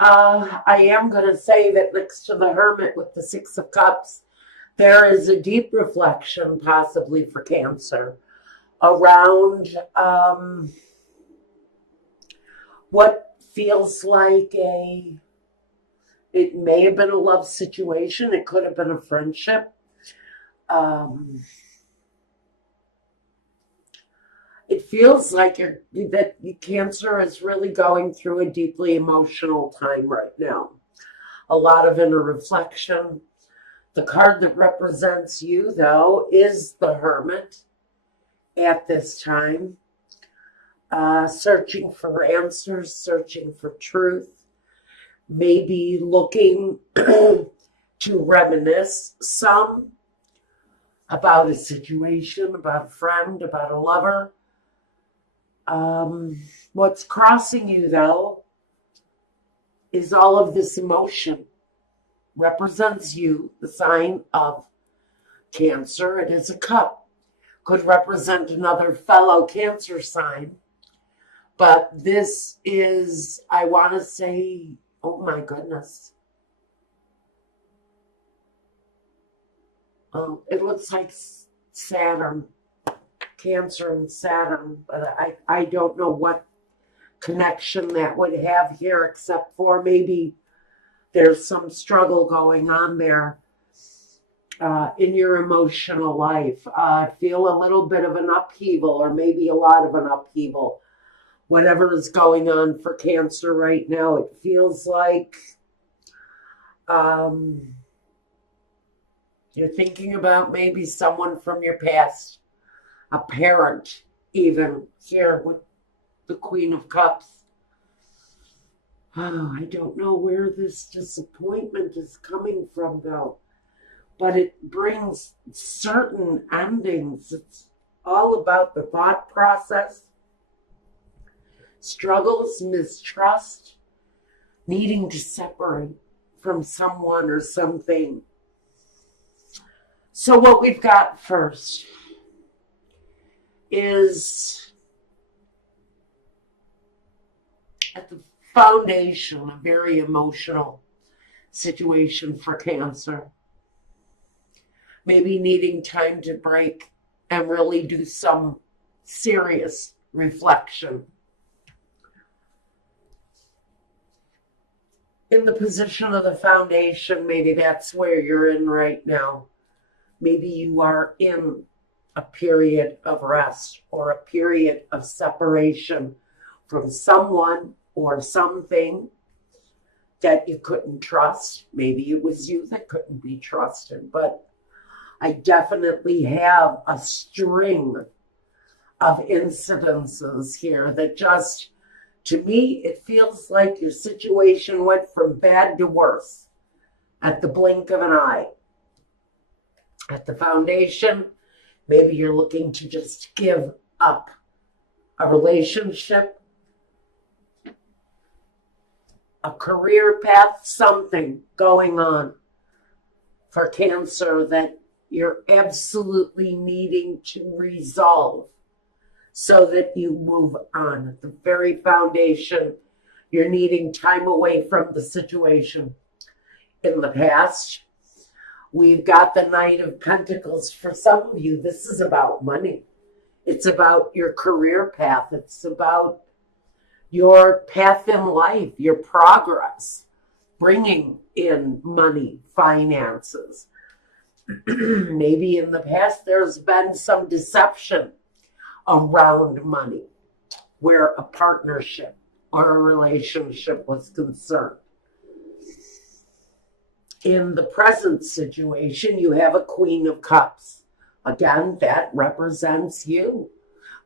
I am going to say that next to the Hermit with the Six of Cups, there is a deep reflection, possibly for Cancer, around what feels like it may have been a love situation. It could have been a friendship. It feels like Cancer is really going through a deeply emotional time right now. A lot of inner reflection. The card that represents you, though, is the Hermit at this time. Searching for answers, searching for truth, maybe looking to reminisce some about a situation, about a friend, about a lover. What's crossing you, though, is all of this emotion. Represents you, the sign of Cancer. It is a cup. Could represent another fellow Cancer sign. But this is, I want to say, oh my goodness. It looks like Saturn, Cancer and Saturn, but I don't know what connection that would have here, except for maybe there's some struggle going on there in your emotional life. I feel a little bit of an upheaval, or maybe a lot of an upheaval. Whatever is going on for Cancer right now, it feels like you're thinking about maybe someone from your past, a parent, even here with the Queen of Cups. Oh, I don't know where this disappointment is coming from, though, but it brings certain endings. It's all about the thought process, struggles, mistrust, needing to separate from someone or something. So what we've got first is at the foundation, a very emotional situation for Cancer. Maybe needing time to break and really do some serious reflection. In the position of the foundation, maybe that's where you're in right now. Maybe you are in a period of rest or a period of separation from someone or something that you couldn't trust. Maybe it was you that couldn't be trusted, but I definitely have a string of incidences here that just, to me, it feels like your situation went from bad to worse at the blink of an eye. At the foundation, maybe you're looking to just give up a relationship, a career path, something going on for Cancer that you're absolutely needing to resolve so that you move on. At the very foundation, you're needing time away from the situation. In the past, we've got the Knight of Pentacles. For some of you, this is about money. It's about your career path. It's about your path in life, your progress, bringing in money, finances. Maybe in the past there's been some deception around money where a partnership or a relationship was concerned. In the present situation, you have a Queen of Cups. Again, that represents you.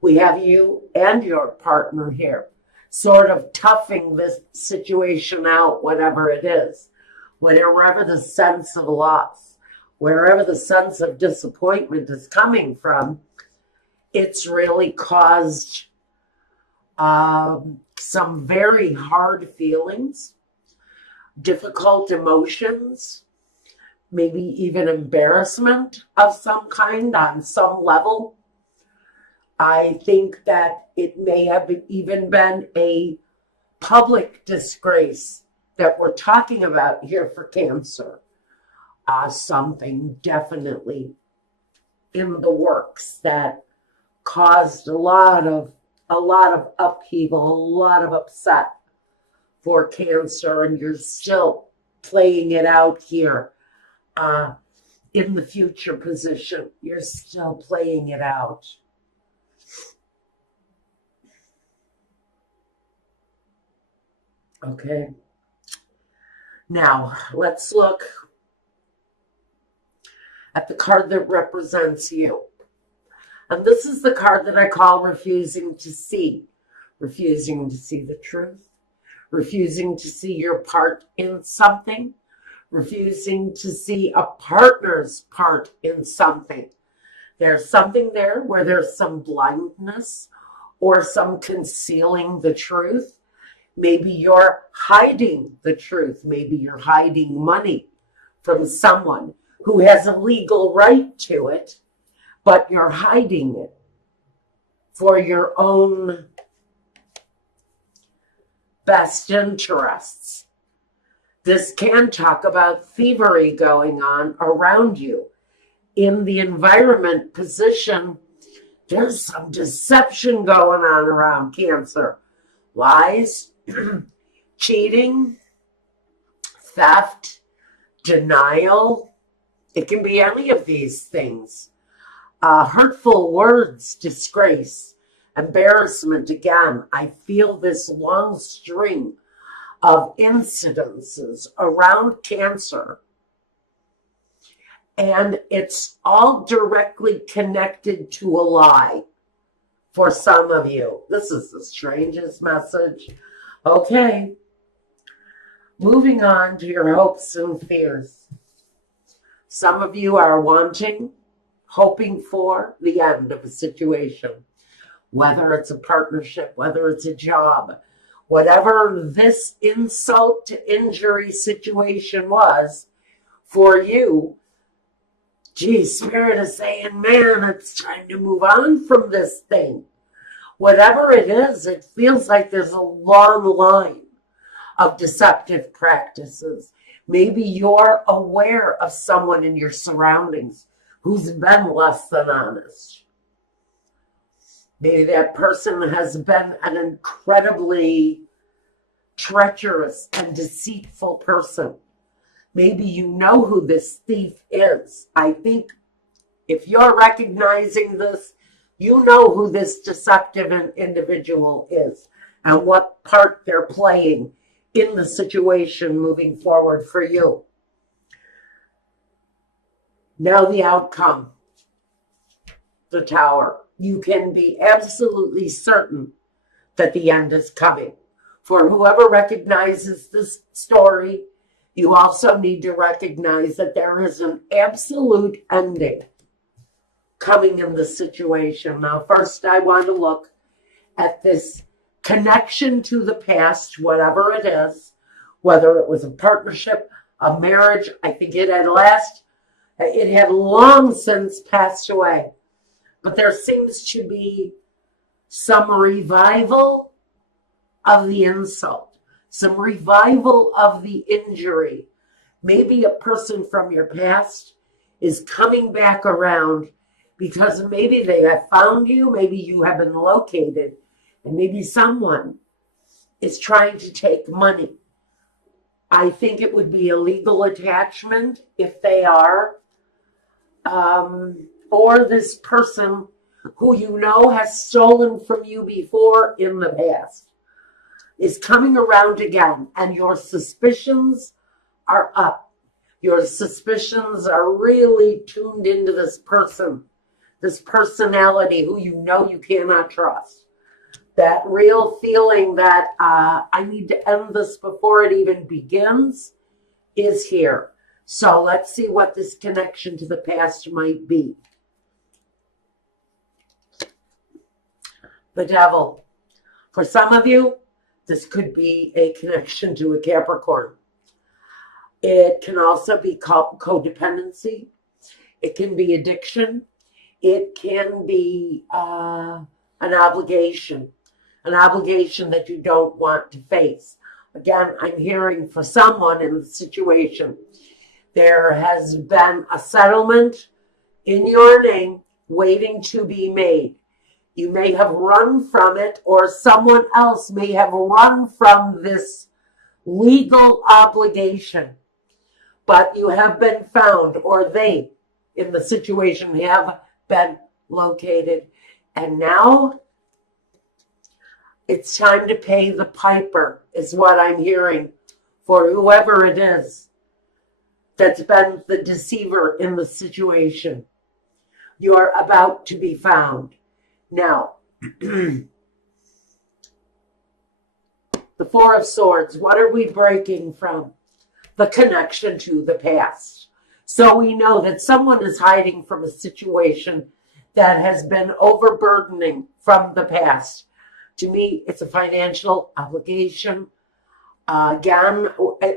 We have you and your partner here, sort of toughing this situation out, whatever it is, wherever the sense of loss, wherever the sense of disappointment is coming from. It's really caused some very hard feelings, difficult emotions, maybe even embarrassment of some kind on some level. I think that it may have even been a public disgrace that we're talking about here for Cancer. Something definitely in the works that caused a lot of upheaval, a lot of upset for Cancer, and you're still playing it out here in the future position. You're still playing it out. Okay. Now, let's look at the card that represents you. And this is the card that I call refusing to see. Refusing to see the truth. Refusing to see your part in something. Refusing to see a partner's part in something. There's something there where there's some blindness or some concealing the truth. Maybe you're hiding the truth. Maybe you're hiding money from someone who has a legal right to it, but you're hiding it for your own best interests. This can talk about thievery going on around you. In the environment position, there's some deception going on around Cancer. Lies, cheating, theft, denial. It can be any of these things. Hurtful words, disgrace, embarrassment. Again, I feel this long string of incidences around Cancer. And it's all directly connected to a lie for some of you. This is the strangest message. Okay. Moving on to your hopes and fears. Some of you are hoping for the end of a situation, whether it's a partnership, whether it's a job, whatever this insult to injury situation was for you. Gee, Spirit is saying, man, it's time to move on from this thing. Whatever it is, it feels like there's a long line of deceptive practices. Maybe you're aware of someone in your surroundings who's been less than honest. Maybe that person has been an incredibly treacherous and deceitful person. Maybe you know who this thief is. I think if you're recognizing this, you know who this deceptive individual is and what part they're playing in the situation moving forward for you. Now the outcome, the Tower. You can be absolutely certain that the end is coming. For whoever recognizes this story, you also need to recognize that there is an absolute ending coming in the situation. Now, first, I want to look at this connection to the past, whatever it is, whether it was a partnership, a marriage. I think it had long since passed away. But there seems to be some revival of the insult, some revival of the injury. Maybe a person from your past is coming back around because maybe they have found you, maybe you have been located, and maybe someone is trying to take money. I think it would be a legal attachment if they are, or this person who you know has stolen from you before in the past is coming around again, and your suspicions are up. Your suspicions are really tuned into this person, this personality who you know you cannot trust. That real feeling that I need to end this before it even begins is here. So let's see what this connection to the past might be. The Devil. For some of you, this could be a connection to a Capricorn. It can also be codependency. It can be addiction. It can be an obligation that you don't want to face. Again, I'm hearing for someone in the situation, there has been a settlement in your name waiting to be made. You may have run from it, or someone else may have run from this legal obligation, but you have been found, or they in the situation have been located. And now it's time to pay the piper, is what I'm hearing, for whoever it is that's been the deceiver in the situation. You are about to be found. Now, the Four of Swords, what are we breaking from? The connection to the past. So we know that someone is hiding from a situation that has been overburdening from the past. To me, it's a financial obligation. Again,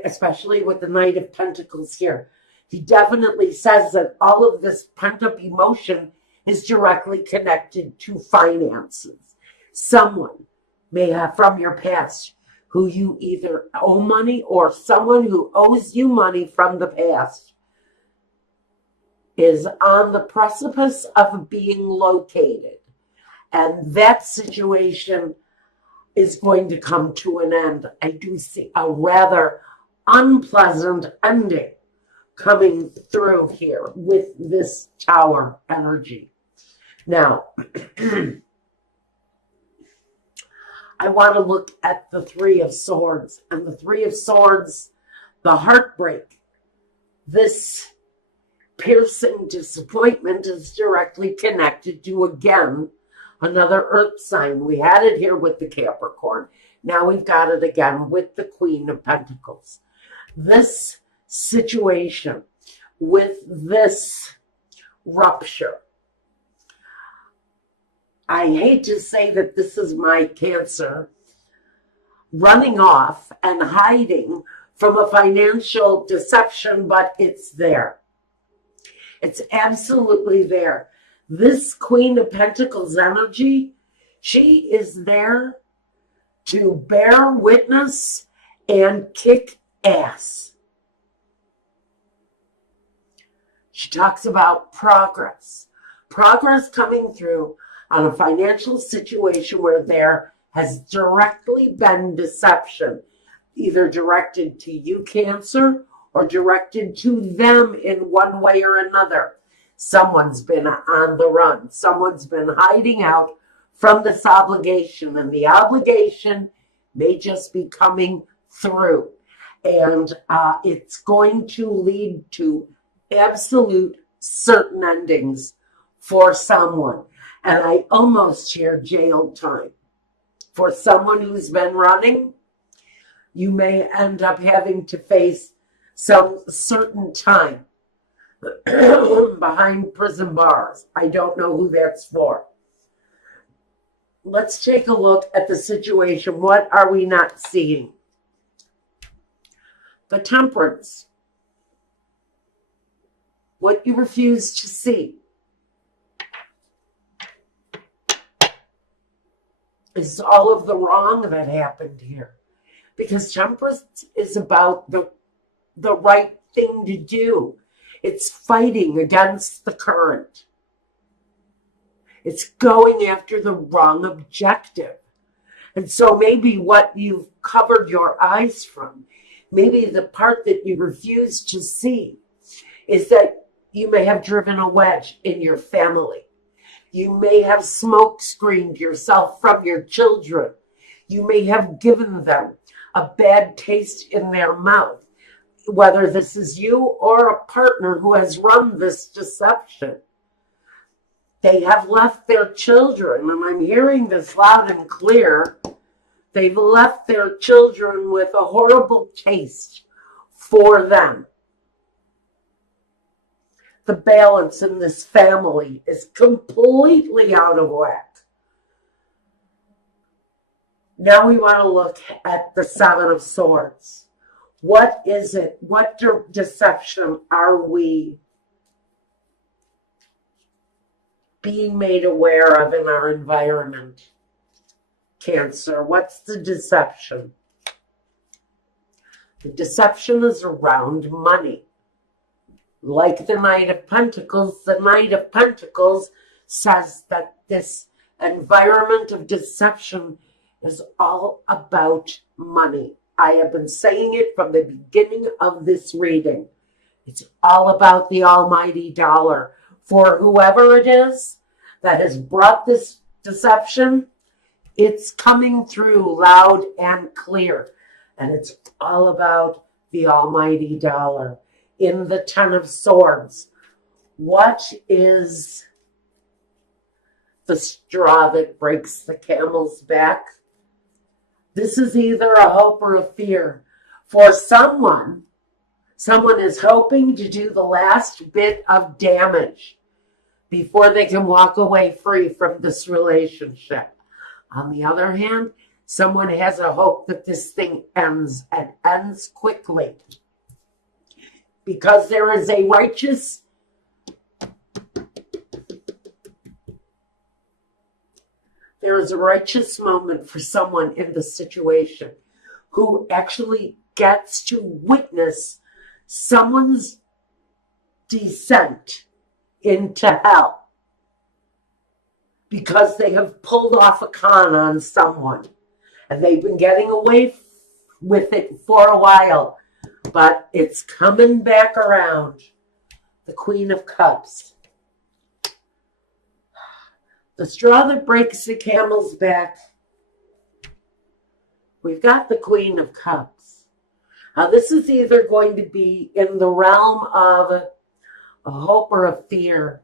especially with the Knight of Pentacles here, he definitely says that all of this pent-up emotion is directly connected to finances. Someone may have from your past who you either owe money, or someone who owes you money from the past is on the precipice of being located. And that situation is going to come to an end. I do see a rather unpleasant ending coming through here with this Tower energy. Now, I want to look at the Three of Swords. And the Three of Swords, the heartbreak, this piercing disappointment is directly connected to, again, another earth sign. We had it here with the Capricorn. Now we've got it again with the Queen of Pentacles. This situation with this rupture, I hate to say that this is my Cancer running off and hiding from a financial deception, but it's there. It's absolutely there. This Queen of Pentacles energy, she is there to bear witness and kick ass. She talks about progress. Progress coming through on a financial situation where there has directly been deception, either directed to you, Cancer, or directed to them in one way or another. Someone's been on the run. Someone's been hiding out from this obligation, and the obligation may just be coming through. And it's going to lead to absolute certain endings for someone. And I almost hear jail time. For someone who's been running, you may end up having to face some certain time behind prison bars. I don't know who that's for. Let's take a look at the situation. What are we not seeing? The Temperance. What you refuse to see is all of the wrong that happened here. Because Temperance is about the right thing to do. It's fighting against the current. It's going after the wrong objective. And so maybe what you've covered your eyes from, maybe the part that you refuse to see, is that you may have driven a wedge in your family. You may have smoke screened yourself from your children. You may have given them a bad taste in their mouth, whether this is you or a partner who has run this deception. They have left their children, and I'm hearing this loud and clear, they've left their children with a horrible taste for them. The balance in this family is completely out of whack. Now we want to look at the Seven of Swords. What is it? What deception are we being made aware of in our environment? Cancer, what's the deception? The deception is around money. Like the Knight of Pentacles says that this environment of deception is all about money. I have been saying it from the beginning of this reading. It's all about the almighty dollar. For whoever it is that has brought this deception, it's coming through loud and clear. And it's all about the almighty dollar. In the Ten of Swords, what is the straw that breaks the camel's back? This is either a hope or a fear. For someone is hoping to do the last bit of damage before they can walk away free from this relationship. On the other hand, someone has a hope that this thing ends and ends quickly. Because there is a righteous moment for someone in the situation who actually gets to witness someone's descent into hell because they have pulled off a con on someone and they've been getting away with it for a while, but it's coming back around. The Queen of Cups. The straw that breaks the camel's back. We've got the Queen of Cups. Now, this is either going to be in the realm of a hope or a fear.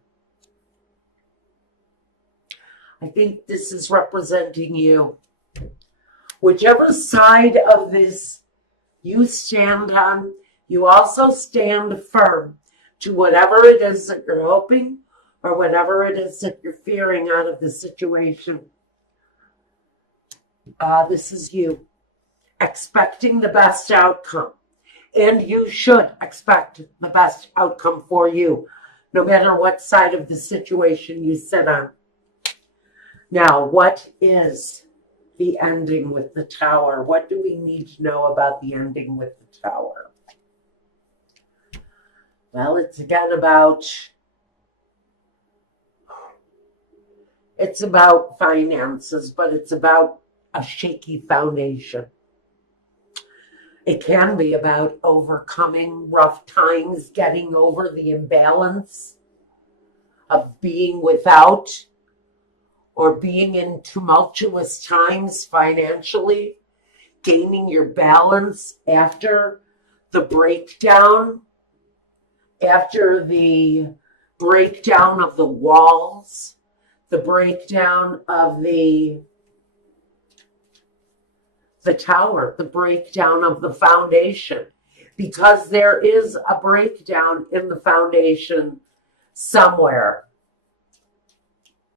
I think this is representing you. Whichever side of this you stand on, you also stand firm to whatever it is that you're hoping or whatever it is that you're fearing out of the situation. This is you expecting the best outcome. And you should expect the best outcome for you, no matter what side of the situation you sit on. Now, what is the ending with the Tower? What do we need to know about the ending with the Tower? Well, it's again it's about finances, but it's about a shaky foundation. It can be about overcoming rough times, getting over the imbalance of being without or being in tumultuous times financially, gaining your balance after the breakdown, after the breakdown of the walls, the breakdown of the tower, the breakdown of the foundation, because there is a breakdown in the foundation somewhere.